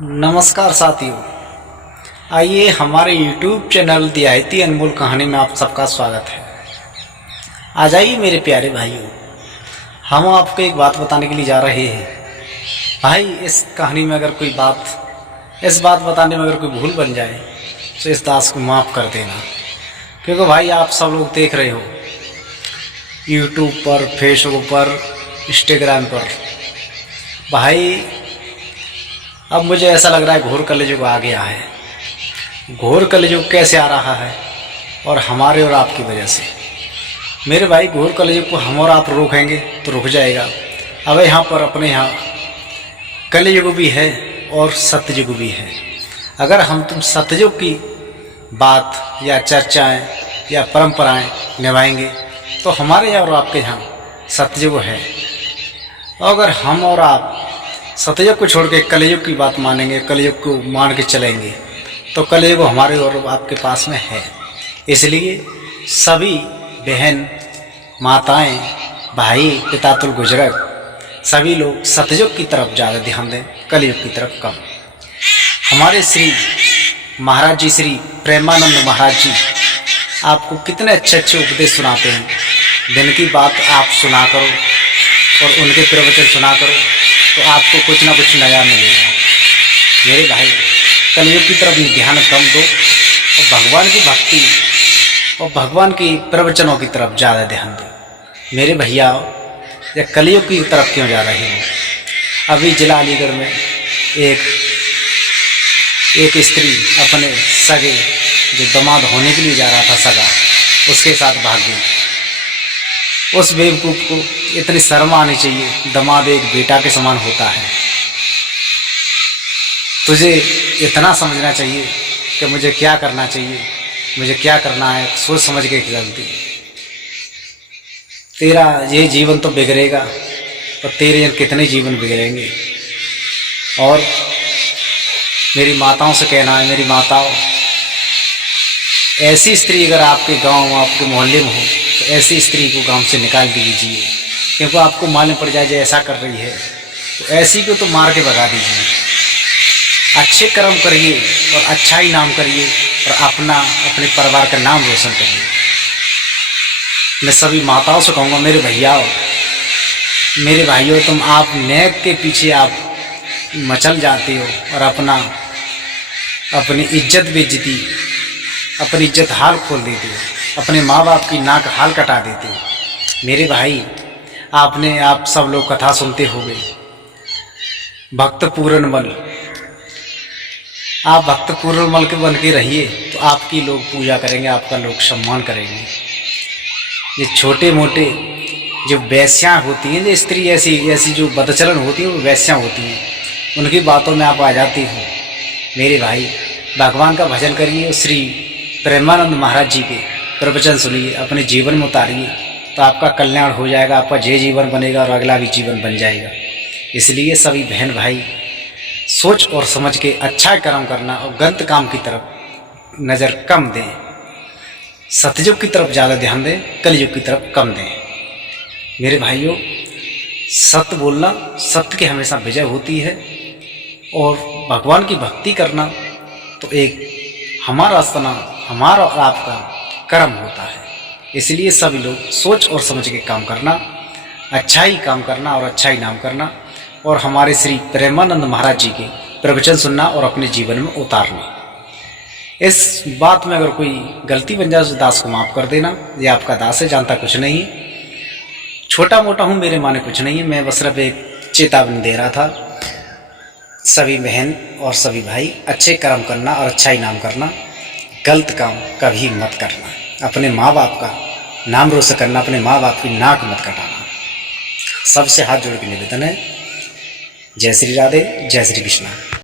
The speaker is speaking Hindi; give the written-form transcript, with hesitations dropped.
नमस्कार साथियों, आइए हमारे YouTube चैनल दियायती अनमोल कहानी में आप सबका स्वागत है। आ जाइए मेरे प्यारे भाइयों, हम आपको एक बात बताने के लिए जा रहे हैं। भाई, इस कहानी में अगर कोई इस बात बताने में अगर कोई भूल बन जाए तो इस दास को माफ़ कर देना, क्योंकि भाई आप सब लोग देख रहे हो YouTube पर, फेसबुक पर, इंस्टाग्राम पर। भाई अब मुझे ऐसा लग रहा है घोर कलयुग आ गया है। घोर कलयुग कैसे आ रहा है? और हमारे और आपकी वजह से। मेरे भाई, घोर कलयुग को हम और आप रोकेंगे तो रुक जाएगा। अब यहाँ पर अपने यहाँ कलयुग भी है और सत्ययुग भी है। अगर हम तुम सत्ययुग की बात या चर्चाएं या परंपराएं निभाएंगे तो हमारे यहाँ और आपके यहाँ सत्ययुग है। और अगर हम और आप सतयुग को छोड़ के कलयुग की बात मानेंगे, कलयुग को मान के चलेंगे, तो कलयुग हमारे और आपके पास में है। इसलिए सभी बहन, माताएं, भाई, पितातुल बुजुर्ग सभी लोग सतयुग की तरफ ज़्यादा ध्यान दें, कलयुग की तरफ कम। हमारे श्री महाराज जी, श्री प्रेमानंद महाराज जी आपको कितने अच्छे अच्छे उपदेश सुनाते हैं। दिन की बात आप सुना करो और उनके प्रवचन सुना करो तो आपको कुछ ना कुछ नया मिलेगा। मेरे भाई, कलयुग की तरफ ध्यान कम दो और भगवान की भक्ति और भगवान की प्रवचनों की तरफ ज़्यादा ध्यान दो। मेरे भैया, या कलयुग की तरफ क्यों जा रहे हो? अभी जिला अलीगढ़ में एक स्त्री अपने सगे जो दामाद होने के लिए जा रहा था, सगा, उसके साथ भाग गई। उस बेवकूफ़ को इतनी शर्म आनी चाहिए। दामाद एक बेटा के समान होता है। तुझे इतना समझना चाहिए कि मुझे क्या करना चाहिए, मुझे क्या करना है, सोच समझ के चलती। तेरा ये जीवन तो बिगड़ेगा और तेरे कितने जीवन बिगड़ेंगे। और मेरी माताओं से कहना है, मेरी माताओं, ऐसी स्त्री अगर आपके गांव, आपके मोहल्ले में हो तो ऐसी स्त्री को गांव से निकाल दीजिए, क्योंकि आपको मालूम पड़ जाए जो ऐसा कर रही है तो ऐसी को तो मार के भगा दीजिए। अच्छे कर्म करिए और अच्छा ही नाम करिए और अपने परिवार का नाम रोशन करिए। मैं सभी माताओं से कहूँगा, मेरे भाइयों, तुम आप नेक के पीछे आप मचल जाते हो और अपनी इज्जत हाल खोल देते हो, अपने माँ बाप की नाक हाल कटा देते हो। मेरे भाई, आप सब लोग कथा सुनते होंगे, भक्त पूर्ण मल। आप भक्त पूर्ण मल के बन के रहिए तो आपकी लोग पूजा करेंगे, आपका लोग सम्मान करेंगे। ये छोटे मोटे जो वैश्याँ होती हैं, जो स्त्री ऐसी जो बदचलन होती है, वो वैश्याँ होती हैं, उनकी बातों में आप आ जाती हो। मेरे भाई, भगवान का भजन करिए और श्री प्रेमानंद महाराज जी के प्रवचन सुनिए, अपने जीवन में उतारिए तो आपका कल्याण हो जाएगा, आपका जय जीवन बनेगा और अगला भी जीवन बन जाएगा। इसलिए सभी बहन भाई सोच और समझ के अच्छा कर्म करना और गलत काम की तरफ नज़र कम दें। सतयुग की तरफ ज़्यादा ध्यान दें, कलयुग की तरफ कम दें। मेरे भाइयों, सत्य बोलना, सत्य की हमेशा विजय होती है। और भगवान की भक्ति करना तो एक हमारा और आपका कर्म होता है। इसलिए सभी लोग सोच और समझ के काम करना, अच्छा ही काम करना और अच्छा ही नाम करना, और हमारे श्री प्रेमानंद महाराज जी के प्रवचन सुनना और अपने जीवन में उतारना। इस बात में अगर कोई गलती बन जाए तो दास को माफ़ कर देना। ये आपका दास है, जानता कुछ नहीं, छोटा मोटा हूँ, मेरे माने कुछ नहीं है। मैं बस सिर्फ एक चेतावनी दे रहा था। सभी बहन और सभी भाई, अच्छे कर्म करना और अच्छा ही नाम करना, गलत काम कभी मत करना। अपने माँ बाप का नाम रोशन करना, अपने माँ बाप की नाक मत कटाना। सबसे हाथ जोड़ के निवेदन है। जय श्री राधे, जय श्री कृष्णा।